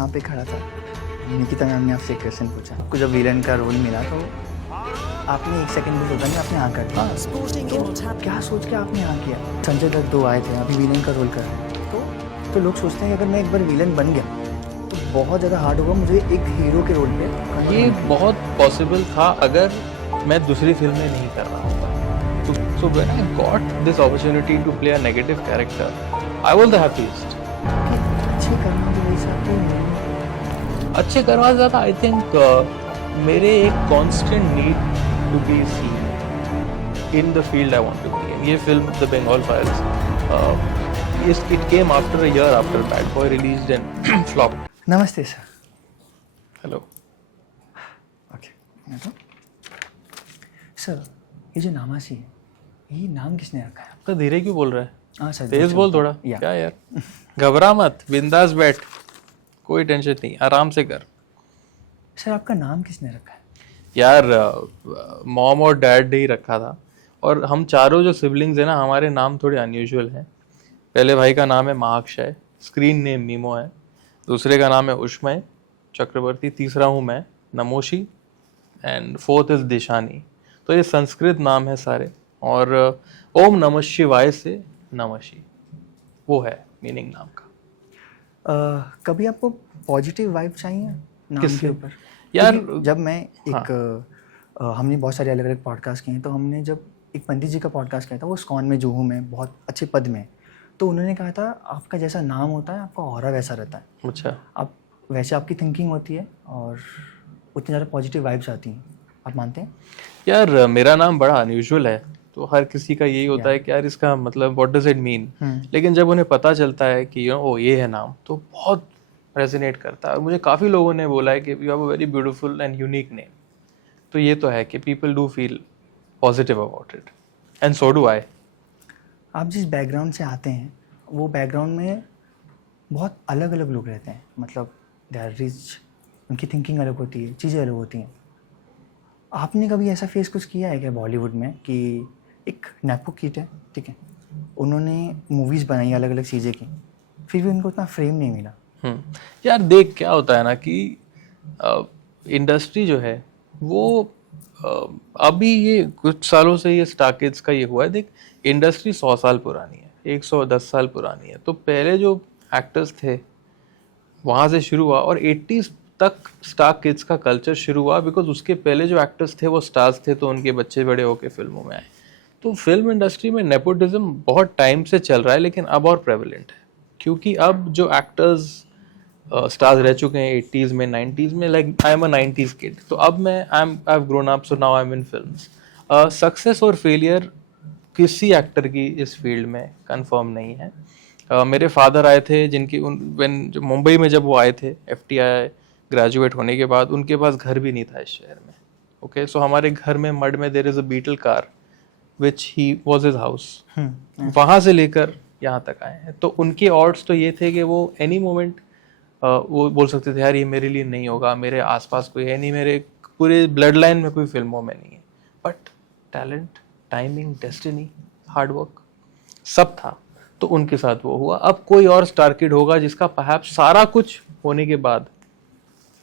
वहाँ पे खड़ा था, निकिता मैम ने आपसे एक क्वेश्चन पूछा, आपको जब विलन का रोल मिला तो आपने 1 सेकंड भी सोचा नहीं, आपने हाँ कर दिया। तो क्या सोच के आपने हाँ किया? संजय दत्त 2 आए थे, अभी विलन का रोल कर रहे हैं, तो लोग सोचते हैं कि अगर मैं एक बार विलन बन गया तो बहुत ज़्यादा हार्ड होगा मुझे एक हीरो के रोल पे करना। ये बहुत पॉसिबल था अगर मैं दूसरी फिल्म में नहीं कर रहा होता। So when I got this opportunity to play a negative character, I was the happiest. अच्छे करना तो वही साथ ही अच्छे करवा ज़्यादा आई थिंक मेरे एक constant need to be seen in the field I want to be in. ये film the Bengal files it came after a year after bad boy released and flop. नमस्ते सर। हेलो। ओके सर, ये जो नामासी है, ये नाम किसने रखा है? तो धीरे क्यों बोल रहा है? हाँ सर, तेज बोल थोड़ा। क्या यार, घबरा मत, बिंदास बैठ, कोई टेंशन नहीं, आराम से कर। सर आपका नाम किसने रखा है? यार मॉम और डैड ने ही रखा था, और हम चारों जो सिबलिंग्स हैं ना, हमारे नाम थोड़े अनयूजुअल हैं। पहले भाई का नाम है महाक्षय, स्क्रीन नेम मीमो है। दूसरे का नाम है उष्मय चक्रवर्ती। तीसरा हूँ मैं, Namoshi, and fourth is Dishani. तो ये संस्कृत नाम है सारे, और ओम नमः शिवाय से नमशी, वो है मीनिंग नाम का। कभी आपको पॉजिटिव वाइब चाहिए नाम किससे? के ऊपर? यार जब मैं एक हमने बहुत सारे अलग अलग पॉडकास्ट किए हैं, तो हमने जब एक पंडित जी का पॉडकास्ट किया था, वो स्कॉन में जो हूँ मैं बहुत अच्छे पद में, तो उन्होंने कहा था आपका जैसा नाम होता है आपका ऑरा वैसा रहता है। अच्छा, आप वैसे आपकी थिंकिंग होती है और उतनी ज़्यादा पॉजिटिव वाइब्स आती हैं। आप मानते हैं? यार मेरा नाम बड़ा अनयूजुअल है, तो हर किसी का यही होता है कि यार इसका मतलब व्हाट डज इट मीन। लेकिन जब उन्हें पता चलता है कि ओ ये है नाम, तो बहुत रेजोनेट करता है। और मुझे काफ़ी लोगों ने बोला है कि you have a very beautiful and unique name. तो ये तो है कि people do feel positive about it, and so do I. आप जिस बैकग्राउंड से आते हैं, वो बैकग्राउंड में बहुत अलग अलग लोग रहते हैं, मतलब दे आर रिच, उनकी थिंकिंग अलग होती है, चीज़ें अलग होती हैं। आपने कभी ऐसा फेस कुछ किया है क्या बॉलीवुड में कि एक नेपो किड है, ठीक है, उन्होंने मूवीज़ बनाई अलग अलग चीज़ें की, फिर भी उनको उतना फ्रेम नहीं मिला? यार देख, क्या होता है ना कि इंडस्ट्री जो है वो अभी ये कुछ सालों से ये स्टार किड्स का ये हुआ है। देख, इंडस्ट्री 100 साल पुरानी है, 110 साल पुरानी है। तो पहले जो एक्टर्स थे वहाँ से शुरू हुआ, और 80s तक स्टार किड्स का कल्चर शुरू हुआ, बिकॉज उसके पहले जो एक्टर्स थे वो स्टार्स थे, तो उनके बच्चे बड़े होकर फिल्मों में आए। तो फिल्म इंडस्ट्री में नेपोटिज्म बहुत टाइम से चल रहा है, लेकिन अब और प्रेवलेंट है, क्योंकि अब जो एक्टर्स स्टार्स रह चुके हैं 80s में, 90s में, like I am a 90s kid, तो अब मैं I have grown up, so now I am in films. Success और फेलियर किसी एक्टर की इस फील्ड में कंफर्म नहीं है। मेरे फादर आए थे, जिनकी जो मुंबई में जब वो आए थे FTI ग्रेजुएट होने के बाद, उनके पास घर भी नहीं था इस शहर में। ओके, सो हमारे घर में मड में there is a beetle car which he was his house. वहाँ से लेकर यहाँ तक आए हैं। तो उनके ऑड्स तो ये थे कि वो एनी मोमेंट वो बोल सकते थे यार ये मेरे लिए नहीं होगा, मेरे आसपास कोई है नहीं, मेरे पूरे ब्लड लाइन में कोई फिल्मों में नहीं है। But talent, timing, destiny, hard work सब था, तो उनके साथ वो हुआ। अब कोई और स्टार किड होगा जिसका परहैप्स सारा कुछ होने के बाद,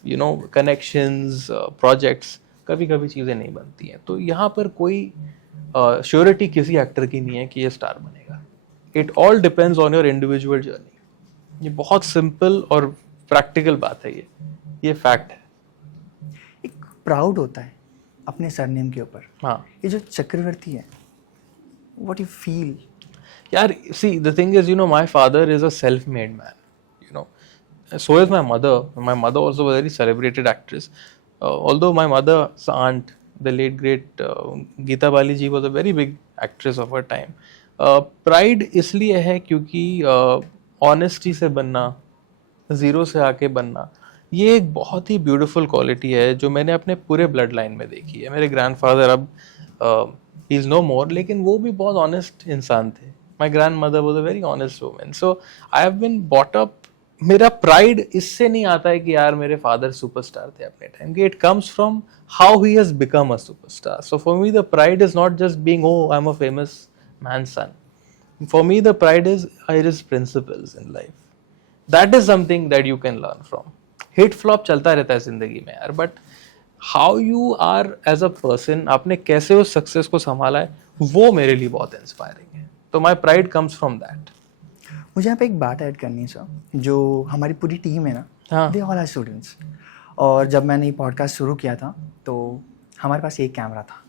यू नो, कनेक्शंस, प्रोजेक्ट्स, कभी कभी चीज़ें नहीं बनती हैं। तो यहाँ पर कोई श्योरिटी किसी एक्टर की नहीं है कि ये स्टार बनेगा। It all depends on your individual journey. ये बहुत सिंपल और प्रैक्टिकल बात है, ये फैक्ट है। एक प्राउड होता है अपने सरनेम के ऊपर। हाँ, ये जो चक्रवर्ती है, व्हाट यू फील? यार see, the thing is, you know, my father is a self made man, you know, so is my mother. My mother also was a very celebrated actress. Although my mother's aunt, the late great Geeta Bali ji, was a very big actress of her time. Pride इसलिए है क्योंकि honesty से बनना, zero से आके बनना, ये एक बहुत ही ब्यूटीफुल क्वालिटी है जो मैंने अपने पूरे ब्लड लाइन में देखी है। मेरे ग्रैंडफादर अब ही इज़ नो मोर, लेकिन वो भी बहुत ऑनेस्ट इंसान थे। My grandmother was a very honest woman. So I have been bought up. मेरा प्राइड इससे नहीं आता है कि यार मेरे फादर सुपरस्टार थे अपने टाइम के। It comes from how he has become a superstar. So for me the pride is not just being, oh, I am a famous man's son. For me, the pride is his principles in life. That is something that you can learn from. Hit flop चलता रहता है जिंदगी में यार, but how you are as a person, आपने कैसे उस success को संभाला है, वो मेरे लिए बहुत इंस्पायरिंग है. तो my pride comes from that. मुझे यहाँ पे एक बात ऐड करनी है सर, जो हमारी पूरी टीम है ना, हाँ. They all are students. और जब मैंने ये पॉडकास्ट शुरू किया था तो हमारे पास एक कैमरा था,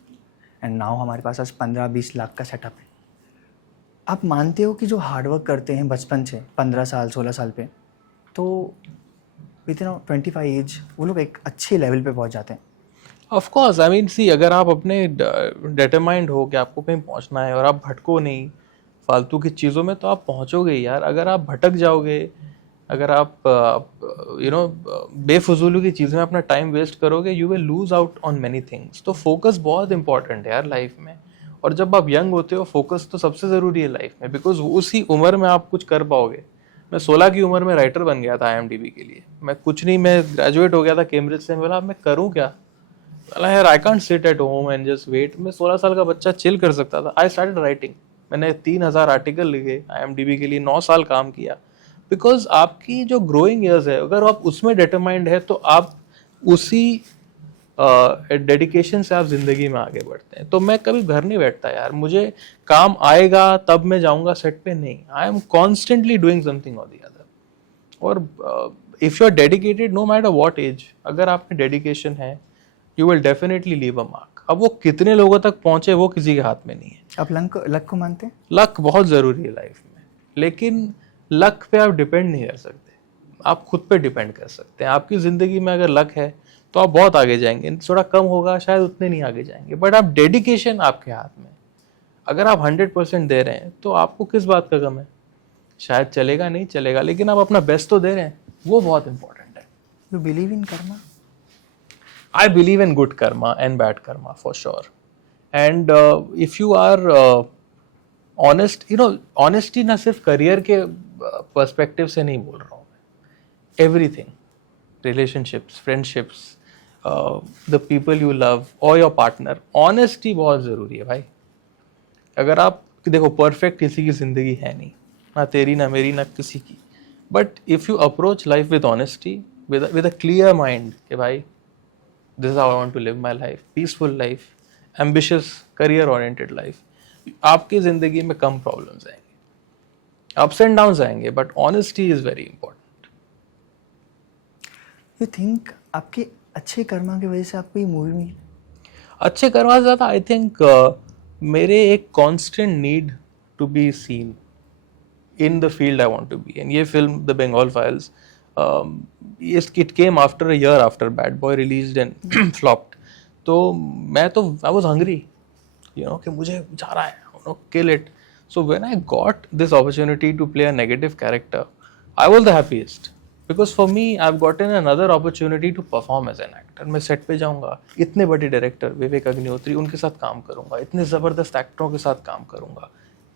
एंड नाउ हमारे पास आज 15-20 लाख का सेटअप है. आप मानते हो कि जो हार्डवर्क करते हैं बचपन से 15 साल 16 साल पे, तो इतना 25 एज वो लोग एक अच्छे लेवल पे पहुंच जाते हैं. ऑफ कोर्स, आई मीन सी, अगर आप अपने डिटरमाइंड हो कि आपको कहीं पहुंचना है और आप भटको नहीं फालतू की चीज़ों में, तो आप पहुंचोगे ही यार. अगर आप भटक जाओगे, अगर आप बेफजूली की चीज़ में अपना टाइम वेस्ट करोगे, you will lose out on many things. तो फोकस बहुत इंपॉर्टेंट है यार लाइफ में. और जब आप यंग होते हो, फोकस तो सबसे ज़रूरी है लाइफ में, बिकॉज उसी उम्र में आप कुछ कर पाओगे. मैं 16 की उम्र में राइटर बन गया था IMDb के लिए. मैं कुछ नहीं, मैं ग्रेजुएट हो गया था कैम्ब्रिज से. बोला मैं करूँ क्या, बोला यार I can't sit at home and just wait. मैं 16 साल का बच्चा चिल कर सकता था. I started writing. मैंने 3000 आर्टिकल लिखे IMDb के लिए, 9 साल काम किया. बिकॉज आपकी जो ग्रोइंग ईयर्स है, अगर आप उसमें डिटरमाइंड है, तो आप उसी डेडिकेशन से आप जिंदगी में आगे बढ़ते हैं. तो मैं कभी घर नहीं बैठता यार, मुझे काम आएगा तब मैं जाऊंगा सेट पे, नहीं. I am constantly doing something और द अदर. और if you are dedicated, no matter what age, अगर आप में डेडिकेशन है, you will definitely leave a mark. अब वो कितने लोगों तक पहुंचे वो किसी के हाथ में नहीं है. आप लक को मानते हैं? लक बहुत ज़रूरी है लाइफ में, लेकिन लक पे आप डिपेंड नहीं कर सकते. आप खुद पे डिपेंड कर सकते हैं. आपकी ज़िंदगी में अगर लक है तो आप बहुत आगे जाएंगे. थोड़ा कम होगा, शायद उतने नहीं आगे जाएंगे. बट आप डेडिकेशन आपके हाथ में, अगर आप 100% दे रहे हैं तो आपको किस बात का गम है. शायद चलेगा नहीं चलेगा, लेकिन आप अपना बेस्ट तो दे रहे हैं, वो बहुत इंपॉर्टेंट है. You believe in Karma? I believe in good karma and bad karma for sure. And if you are honest, honesty ना सिर्फ करियर के पर्सपेक्टिव से नहीं बोल रहा हूँ मैं. Everything, relationships, friendships, the people you love or your partner, honesty बहुत ज़रूरी है भाई. अगर आप देखो, परफेक्ट किसी की ज़िंदगी है नहीं, ना तेरी ना मेरी ना किसी की. But if you approach life with honesty, with a clear mind कि भाई this is how I want to live my life, peaceful life, ambitious, career oriented life, आपकी जिंदगी में कम प्रॉब्लम्स आएंगे, अप्स एंड डाउन्स आएंगे, but honesty is very important. You think आपके अच्छे कर्मा की वजह से आपको ये मूवी मिली? अच्छे कर्मा से ज़्यादा आई थिंक मेरे एक constant need to be seen in the field I want to be. And ये film the Bengal files, it came after a year after Bad Boy released and flopped. तो मैं तो I was hungry, कि मुझे जा रहा है, kill it. So when I got this opportunity to play a negative character, I was the happiest, because for me I've gotten another opportunity to perform as an actor. मैं set पे जाऊंगा, इतने बड़े डायरेक्टर विवेक अग्निहोत्री, उनके साथ काम करूंगा, इतने ज़बरदस्त एक्टरों के साथ काम करूंगा,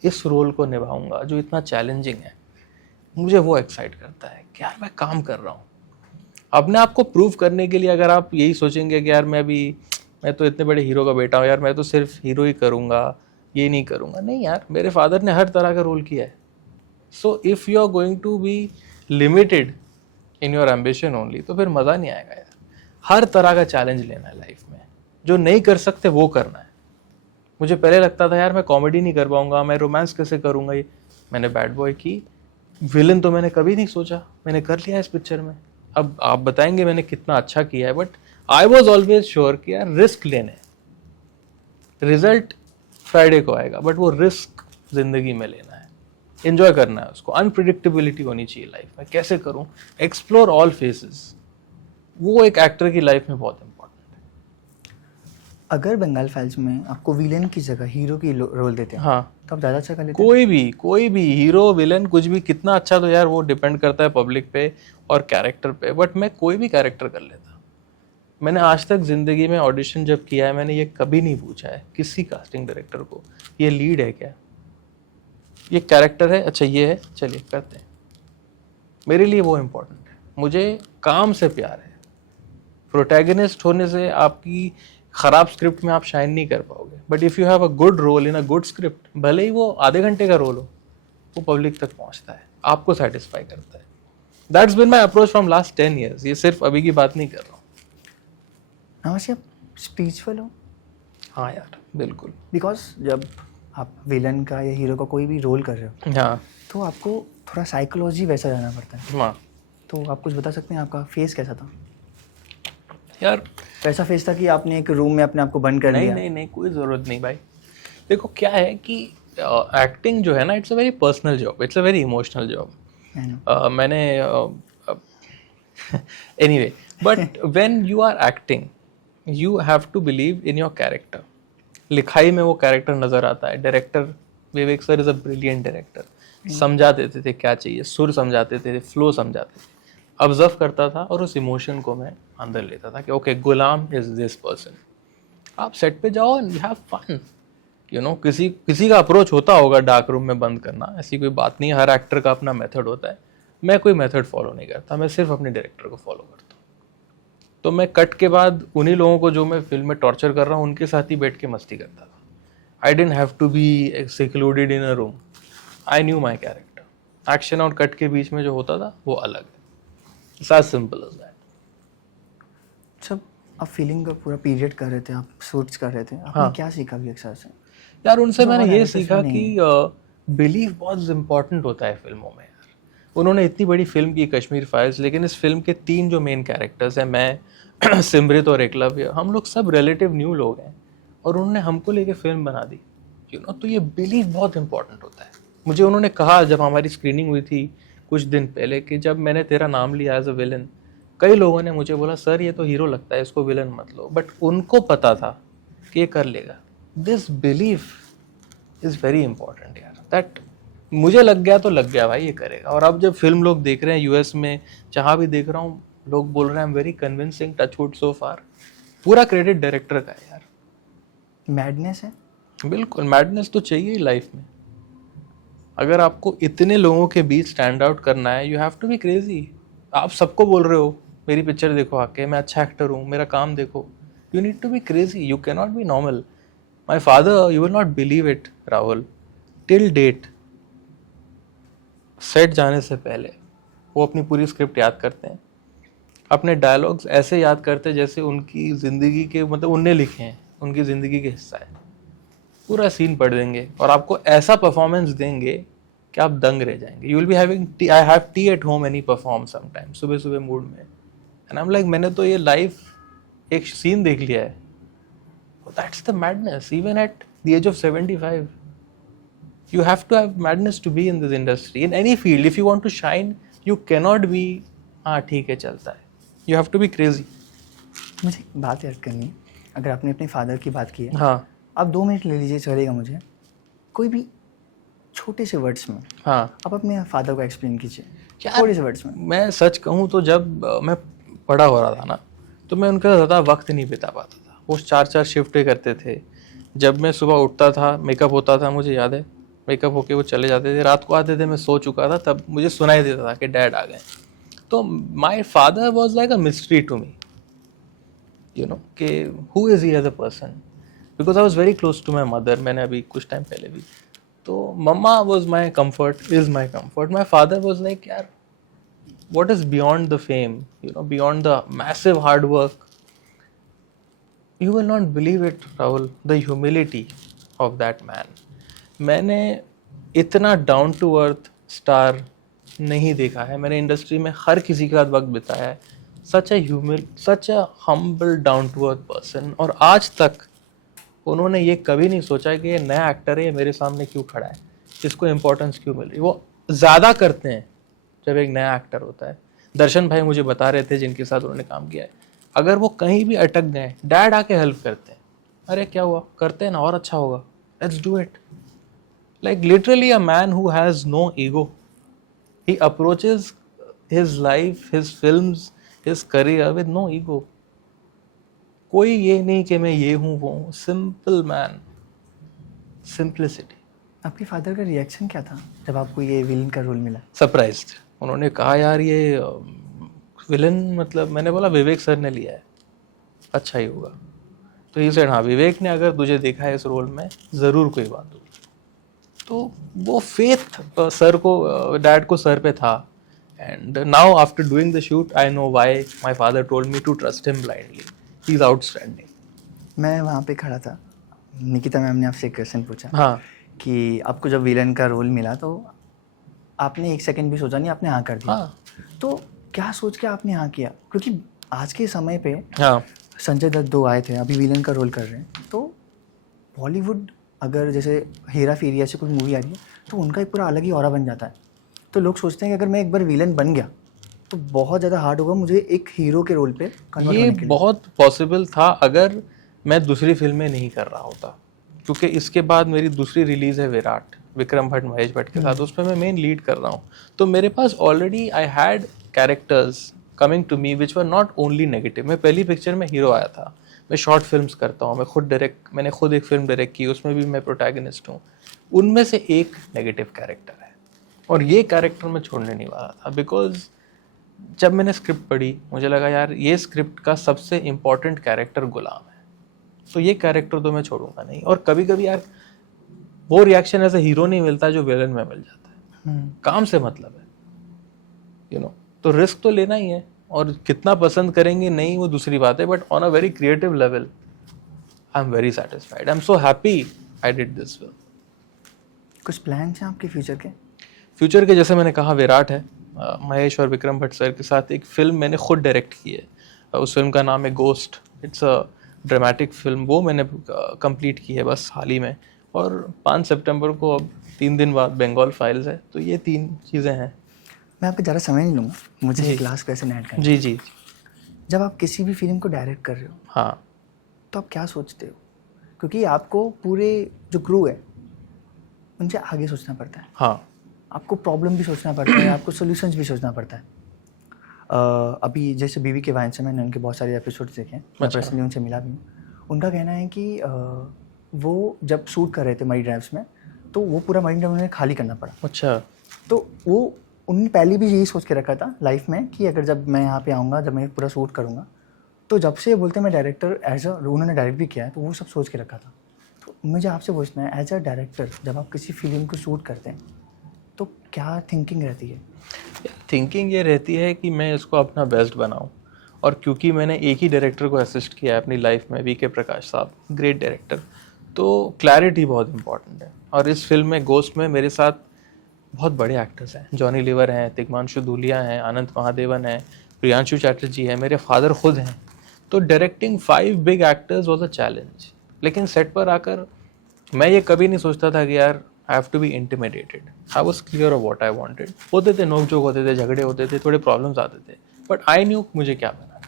इस रोल को निभाऊंगा जो इतना चैलेंजिंग है. मुझे वो एक्साइट करता है कि यार मैं काम कर रहा हूँ. अपने आप को प्रूव करने के लिए अगर आप यही सोचेंगे कि यार मैं तो इतने बड़े हीरो का बेटा हूँ यार, मैं तो सिर्फ हीरो ही करूँगा, ये नहीं करूँगा, नहीं यार, मेरे फादर ने हर तरह का रोल किया है. So if you are going to be limited in your ambition only, तो फिर मज़ा नहीं आएगा यार. हर तरह का चैलेंज लेना है लाइफ में. जो नहीं कर सकते वो करना है. मुझे पहले लगता था यार मैं कॉमेडी नहीं कर पाऊँगा, मैं रोमांस कैसे करूँगा. ये मैंने बैड बॉय की, विलन तो मैंने कभी नहीं सोचा, मैंने कर लिया इस पिक्चर में. अब आप बताएंगे मैंने कितना अच्छा किया है, but I was always sure कि यार रिस्क लेने, रिजल्ट फ्राइडे को आएगा, बट वो रिस्क जिंदगी में लेना है, एंजॉय करना है उसको. अनप्रिडिक्टेबिलिटी होनी चाहिए लाइफ में. कैसे करूं, एक्सप्लोर ऑल फेसेस, वो एक एक्टर की लाइफ में बहुत इंपॉर्टेंट है. अगर बंगाल फाइल्स में आपको विलेन की जगह हीरो की रोल देते हैं, हाँ, तो आप ज़्यादा अच्छा कर लेते हैं? कोई भी हीरो विलन कुछ भी कितना अच्छा, तो यार वो डिपेंड करता है पब्लिक पे और कैरेक्टर पे. बट मैं कोई भी कैरेक्टर कर लेता. मैंने आज तक जिंदगी में ऑडिशन जब किया है, मैंने ये कभी नहीं पूछा है किसी कास्टिंग डायरेक्टर को ये लीड है क्या, ये कैरेक्टर है, अच्छा ये है, चलिए करते हैं. मेरे लिए वो इम्पोर्टेंट है. मुझे काम से प्यार है. प्रोटैगनिस्ट होने से आपकी खराब स्क्रिप्ट में आप शाइन नहीं कर पाओगे. But if you have a good role in a good script, भले ही वो आधे घंटे का रोल हो, वो पब्लिक तक पहुंचता है, आपको सेटिस्फाई करता है. That's been my approach from last 10 years. ये सिर्फ अभी की बात नहीं कर रहा हूँ. नमस्ते, आप स्पिरिचुअल हो? हाँ यार, बिल्कुल. बिकॉज जब आप विलन का या हीरो का कोई भी रोल कर रहे हो हाँ तो आपको थोड़ा साइकोलॉजी वैसा रहना पड़ता है. हाँ तो आप कुछ बता सकते हैं आपका फेस कैसा था? यार. वैसा फेस था कि आपने एक रूम में अपने आप को बंद कर नहीं लिया? नहीं नहीं, कोई ज़रूरत नहीं भाई. देखो क्या है कि एक्टिंग जो है ना, it's a very personal job, it's a very emotional job. I know. मैंने anyway, but when you are acting you have to believe in your character. लिखाई में वो कैरेक्टर नजर आता है. Director Vivek sir is a brilliant director. समझा देते थे क्या चाहिए, सुर समझाते थे, फ्लो समझाते थे, ऑब्जर्व करता था और उस इमोशन को मैं अंदर लेता था कि okay, Ghulam is this person. आप सेट पे जाओ and you have fun. You know, किसी का अप्रोच होता होगा डार्क रूम में बंद करना, ऐसी कोई बात नहीं है. हर एक्टर का अपना मेथड होता है. मैं कोई मेथड फॉलो नहीं करता, मैं सिर्फ अपने डायरेक्टर को फॉलो करता हूँ. तो मैं कट के बाद उन्हीं लोगों को जो मैं फिल्म में टॉर्चर कर रहा हूँ उनके साथ ही बैठ के मस्ती करता था. I didn't have to be secluded in a room. I knew my character. Action और कट के बीच में जो होता था वो अलग है. As simple as that. जब आप फीलिंग का पूरा पीरियड कर रहे थे, आप शूट्स कर रहे थे, आपने हाँ. क्या सीखा विवेक सर से? यार उनसे जो मैंने और ये actors सीखा में नहीं कि बिलीव बहुत इम्पोर्टेंट होता है फिल्मों में. यार उन्होंने इतनी बड़ी फिल्म की कश्मीर फाइल्स, लेकिन इस फिल्म के 3 जो मेन कैरेक्टर्स हैं, मैं सिमरत और एकलव्य, हम लोग सब रिलेटिव न्यू लोग हैं और उन्होंने हमको लेके फिल्म बना दी. यू नो, तो ये बिलीव बहुत इंपॉर्टेंट होता है. मुझे उन्होंने कहा जब हमारी स्क्रीनिंग हुई थी कुछ दिन पहले कि जब मैंने तेरा नाम लिया एज अ विलन, कई लोगों ने मुझे बोला सर ये तो हीरो लगता है, इसको विलन मत लो. बट उनको पता था कि ये कर लेगा. This belief is very important यार. दैट मुझे लग गया तो लग गया भाई, ये करेगा. और अब जब फिल्म लोग देख रहे हैं यूएस में, जहाँ भी देख रहा हूँ, लोग बोल रहे हैं I am very convincing, touchwood so far. पूरा क्रेडिट डायरेक्टर का है यार. मैडनेस है. बिल्कुल, मैडनेस तो चाहिए ही लाइफ में. अगर आपको इतने लोगों के बीच स्टैंड आउट करना है, you have to be crazy. आप सबको बोल रहे हो मेरी पिक्चर देखो आके, मैं अच्छा एक्टर हूँ, मेरा काम देखो. You need to be crazy, you can not be normal. My father, you will not believe it Rahul, till date set जाने से पहले वो अपनी पूरी स्क्रिप्ट याद करते हैं. अपने डायलॉग्स ऐसे याद करते हैं जैसे उनकी ज़िंदगी के, मतलब उनने लिखे हैं, उनकी ज़िंदगी के हिस्सा है. पूरा सीन पढ़ देंगे और आपको ऐसा परफॉर्मेंस देंगे कि आप दंग रह जाएंगे. You will be having T, I have T at home any perform sometime, सुबह सुबह मूड में. एंड आई एम लाइक, मैंने तो ये लाइव एक सीन देख लिया है. That's the madness. Even at the age of 75 you have to have madness to be in this industry, in any field. If you want to shine, you cannot be हाँ ठीक है चलता है. You have to be crazy. मुझे एक बात याद करनी है. अगर आपने अपने फादर की बात की है, हाँ आप 2 मिनट ले लीजिए, चलेगा मुझे. कोई भी छोटे से वर्ड्स में हाँ. आप अपने फादर को एक्सप्लेन कीजिए, यार, थोड़े से वर्ड्स में. मैं सच कहूँ तो जब मैं पढ़ा हो रहा था ना, तो मैं उनका ज़्यादा वक्त नहीं बिता पाता था. वो 4-4 शिफ्टें करते थे. जब मैं सुबह उठता था, मेकअप होता था, मुझे याद है, मेकअप होके वो चले जाते थे. रात को आते थे, मैं सो चुका था, तब मुझे सुनाई देता था कि डैड आ गए. तो my father was like a mystery to me, you know, कि who is he as a person. Because I was very close to my mother. मैंने अभी कुछ टाइम पहले भी, तो मम्मा was my comfort, is my comfort. My father was like यार, what is beyond the fame, you know, beyond the massive hard work, you will not believe it Rahul, the humility of that man. मैंने इतना down to earth star नहीं देखा है. मैंने industry में हर किसी के साथ वक्त बिताया है. Such a humble down to earth person. और आज तक उन्होंने ये कभी नहीं सोचा कि ये नया एक्टर है, ये मेरे सामने क्यों खड़ा है, इसको इम्पोर्टेंस क्यों मिल रही. वो ज़्यादा करते हैं जब एक नया एक्टर होता है. दर्शन भाई मुझे बता रहे थे, जिनके साथ उन्होंने काम किया है, अगर वो कहीं भी अटक गए, डैड आके हेल्प करते हैं. अरे क्या हुआ, करते हैं ना, और अच्छा होगा, let's do it. Like literally a man who has no ego. He approaches his life, his films, his career with no ego. कोई ये नहीं कि मैं ये हूँ वो हूँ. Simple man, simplicity. आपके फादर का रिएक्शन क्या था जब आपको ये विलन का रोल मिला? सरप्राइज्ड. उन्होंने कहा यार ये विलन, मतलब मैंने बोला विवेक सर ने लिया है, अच्छा ही होगा. तो ही सेड हाँ, विवेक ने अगर तुझे देखा है इस रोल में, ज़रूर कोई बात होगी. तो वो फेथ सर को, डैड को सर पे था. And now after doing the shoot, I know why my father told me to trust him blindly. He's outstanding. मैं वहाँ पे खड़ा था, निकिता मैम ने आपसे एक क्वेश्चन पूछा हाँ कि आपको जब विलन का रोल मिला तो आपने एक सेकंड भी सोचा नहीं, आपने हाँ कर दिया। हाँ तो क्या सोच के आपने हाँ किया? क्योंकि आज के समय पे हाँ संजय दत्त 2 आए थे, अभी विलन का रोल कर रहे हैं, तो बॉलीवुड अगर जैसे हेरा फेरी ऐसी कोई मूवी आ रही है तो उनका एक पूरा अलग ही ऑरा बन जाता है। तो लोग सोचते हैं कि अगर मैं एक बार विलन बन गया तो बहुत ज़्यादा हार्ड होगा मुझे एक हीरो के रोल पे कन्वर्ट ये होने के लिए। बहुत पॉसिबल था अगर मैं दूसरी फिल्में नहीं कर रहा होता, क्योंकि इसके बाद मेरी दूसरी रिलीज है विराट, विक्रम भट्ट महेश भट्ट के साथ, उसमें मैं मेन लीड कर रहा हूँ। तो मेरे पास already I had characters coming to me which were not only negative. मैं पहली पिक्चर में हीरो आया था, मैं शॉर्ट फिल्म्स करता हूँ, मैंने खुद एक फिल्म डायरेक्ट की, उसमें भी मैं प्रोटैगनिस्ट हूँ। उनमें से एक नेगेटिव कैरेक्टर है और ये कैरेक्टर मैं छोड़ने नहीं वाला था, बिकॉज जब मैंने स्क्रिप्ट पढ़ी मुझे लगा यार ये स्क्रिप्ट का सबसे इम्पोर्टेंट कैरेक्टर गुलाम है, तो ये कैरेक्टर तो मैं छोड़ूंगा नहीं। और कभी कभी यार वो रिएक्शन ऐसे हीरो नहीं मिलता जो विलन में मिल जाता है। काम से मतलब है, यू नो, तो रिस्क तो लेना ही है, और कितना पसंद करेंगे नहीं वो दूसरी बात है, but on a very creative level I am very satisfied, I am so happy I did this film. कुछ प्लान हैं आपके फ्यूचर के? फ्यूचर के जैसे मैंने कहा विराट है, महेश और विक्रम भट्ट सर के साथ एक फिल्म मैंने खुद डायरेक्ट की है, उस फिल्म का नाम है ghost, it's a dramatic film, वो मैंने कंप्लीट की है बस हाल ही में। और 5 सितंबर को अब 3 दिन बाद बंगाल फाइल्स है, तो ये 3 चीज़ें हैं। मैं आपका ज़्यादा समय नहीं लूँगा, मुझे एक लास्ट क्वेश्चन ऐड करना। जी जी। जब आप किसी भी फिल्म को डायरेक्ट कर रहे हो हाँ तो आप क्या सोचते हो? क्योंकि आपको पूरे जो क्रू है उनसे आगे सोचना पड़ता है, हाँ आपको प्रॉब्लम भी सोचना पड़ता है, आपको सॉल्यूशंस भी सोचना पड़ता है। अभी जैसे बीवी के वाइन से मैंने उनके बहुत सारे एपिसोड्स देखे हैं, मैं पर्सनली उनसे मिला भी हूँ। उनका कहना है कि वो जब शूट कर रहे थे मरी ड्राइव्स में, तो वो पूरा मरी ड्राइव उन्हें खाली करना पड़ा। अच्छा। तो वो उन्होंने पहले भी यही सोच के रखा था लाइफ में कि अगर जब मैं यहाँ पे आऊँगा, जब मैं पूरा शूट करूँगा, तो जब से बोलते हैं मैं डायरेक्टर एज अ, उन्होंने डायरेक्ट भी किया है, तो वो सब सोच के रखा था। तो मुझे आपसे पूछना है, एज अ डायरेक्टर जब आप किसी फिल्म को शूट करते हैं तो क्या थिंकिंग रहती है? थिंकिंग ये रहती है कि मैं इसको अपना बेस्ट बनाऊं, और क्योंकि मैंने एक ही डायरेक्टर को असिस्ट किया है अपनी लाइफ में, वी के प्रकाश साहब, ग्रेट डायरेक्टर, तो क्लैरिटी बहुत इंपॉर्टेंट है। और इस फिल्म में गोस्ट में मेरे साथ बहुत बड़े एक्टर्स हैं, जॉनी लीवर हैं, तिग्मांशु धूलिया हैं, आनंद महादेवन हैं, प्रियांशु चैटर्जी है, मेरे फादर खुद हैं। तो directing 5 big actors was a challenge. लेकिन सेट पर आकर मैं ये कभी नहीं सोचता था कि यार I have to be intimidated, I was clear of what I wanted. होते थे नोक झोंक, होते थे झगड़े, होते थे थोड़े प्रॉब्लम्स आते थे, बट आई न्यू मुझे क्या बनाना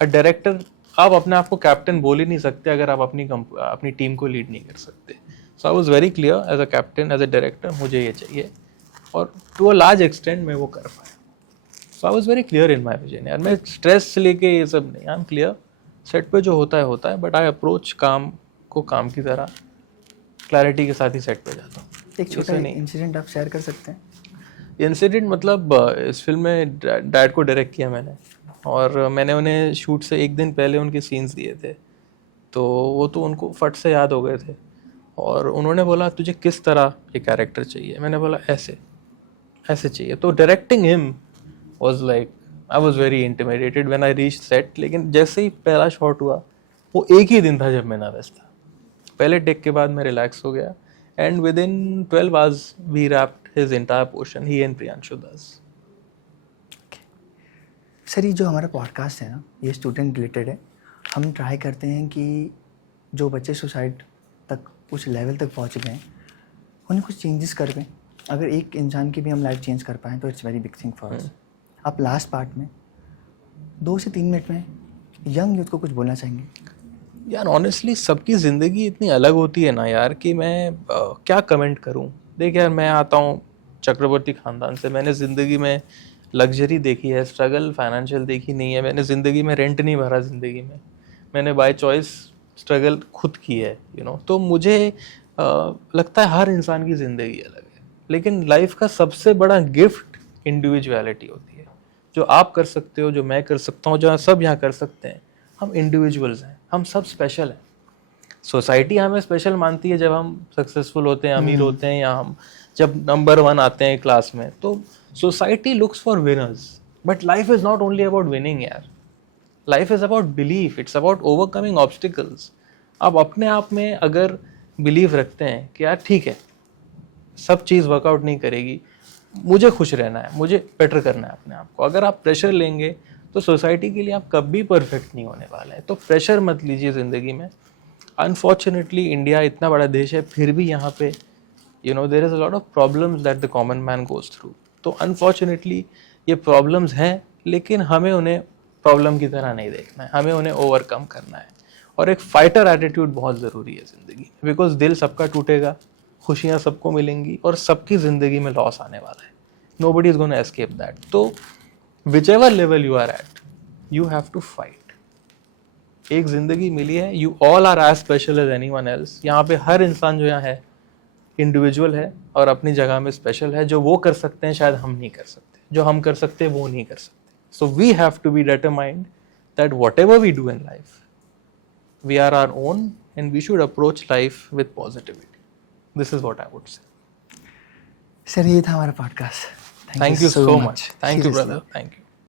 है। डायरेक्टर, आप अपने आप को कैप्टन बोल ही नहीं सकते अगर आप अपनी टीम को लीड नहीं कर सकते। So I was very clear as a captain, as a director, मुझे ये चाहिए, और टू अ लार्ज एक्सटेंट मैं वो कर पाया। So I was very clear in my vision. यार मैं स्ट्रेस लेके ये सब नहीं, आई एम क्लियर, सेट पे जो होता है, बट आई अप्रोच काम को काम की तरह क्लैरिटी के साथ ही सेट पे जाता हूँ। एक छोटा इंसिडेंट आप शेयर कर सकते हैं? इंसिडेंट मतलब इस फिल्म में डैड को डायरेक्ट किया मैंने, और मैंने उन्हें शूट से एक दिन पहले उनके सीन्स दिए थे, तो वो तो उनको फट से याद हो गए थे, और उन्होंने बोला तुझे किस तरह ये कैरेक्टर चाहिए, मैंने बोला ऐसे ऐसे चाहिए। तो directing him was like, I was very intimidated when I reached set. लेकिन जैसे ही पहला शॉट हुआ, वो एक ही दिन था जब मैं नर्वस था, पहले टेक के बाद मैं रिलैक्स हो गया, and within 12 hours we wrapped his entire portion, he and Priyanshu Das. Sir, ये जो हमारा पॉडकास्ट है ना, ये स्टूडेंट रिलेटेड है। हम ट्राई करते हैं कि जो बच्चे सुसाइड तक, उस लेवल तक पहुँच गए हैं, उन्हें कुछ चेंजेस कर दें। अगर एक इंसान की भी हम लाइफ चेंज कर पाएँ तो it's very big thing for us. आप लास्ट पार्ट में 2 से 3 मिनट में यंग यूथ को कुछ बोलना चाहेंगे? यार ऑनेस्टली सबकी ज़िंदगी इतनी अलग होती है ना यार, कि मैं क्या कमेंट करूं। देख यार, मैं आता हूं चक्रवर्ती ख़ानदान से, मैंने ज़िंदगी में लग्जरी देखी है, स्ट्रगल फाइनेंशियल देखी नहीं है, मैंने ज़िंदगी में रेंट नहीं भरा, ज़िंदगी में मैंने बाय चॉइस स्ट्रगल खुद की है, यू नो। तो मुझे लगता है हर इंसान की ज़िंदगी अलग है, लेकिन लाइफ का सबसे बड़ा गिफ्ट इंडिविजुअलिटी होती है। जो आप कर सकते हो, जो मैं कर सकता हूँ, जो सब यहाँ कर सकते हैं, हम इंडिविजुअल्स हैं, हम सब स्पेशल हैं। सोसाइटी हमें स्पेशल मानती है जब हम सक्सेसफुल होते हैं, अमीर होते हैं, या हम जब नंबर 1 आते हैं क्लास में, तो society looks for winners. But life is not only about winning यार. Life is about belief, it's about overcoming obstacles. आप अपने आप में अगर बिलीव रखते हैं कि यार ठीक है, सब चीज़ वर्कआउट नहीं करेगी, मुझे खुश रहना है, मुझे बेटर करना है अपने आप को, अगर आप प्रेशर लेंगे तो सोसाइटी के लिए आप कभी परफेक्ट नहीं होने वाले हैं. तो प्रेशर मत लीजिए ज़िंदगी में. अनफॉर्चुनेटली इंडिया इतना बड़ा देश है, फिर भी यहाँ पे there is a lot of problems that the common man goes through. तो अनफॉर्चुनेटली ये प्रॉब्लम्स हैं, लेकिन हमें उन्हें प्रॉब्लम की तरह नहीं देखना है, हमें उन्हें ओवरकम करना है. और एक फाइटर एटीट्यूड बहुत ज़रूरी है ज़िंदगी में, बिकॉज दिल सबका टूटेगा, खुशियाँ सबको मिलेंगी, और सबकी ज़िंदगी में लॉस आने वाला है. Nobody is gonna escape that. तो whichever level you are at, you have to fight. एक जिंदगी मिली है, you all are as special as anyone else. यहाँ पे हर इंसान जो यहाँ है इंडिविजुअल है और अपनी जगह में स्पेशल है. जो वो कर सकते हैं शायद हम नहीं कर सकते, जो हम कर सकते हैं वो नहीं कर सकते. So we have to be determined that whatever we do in life, we are our own and we should approach life with positivity. This is what I would say. Sir ये था हमारा podcast. Thank you so much. Thank you, brother. Thank you.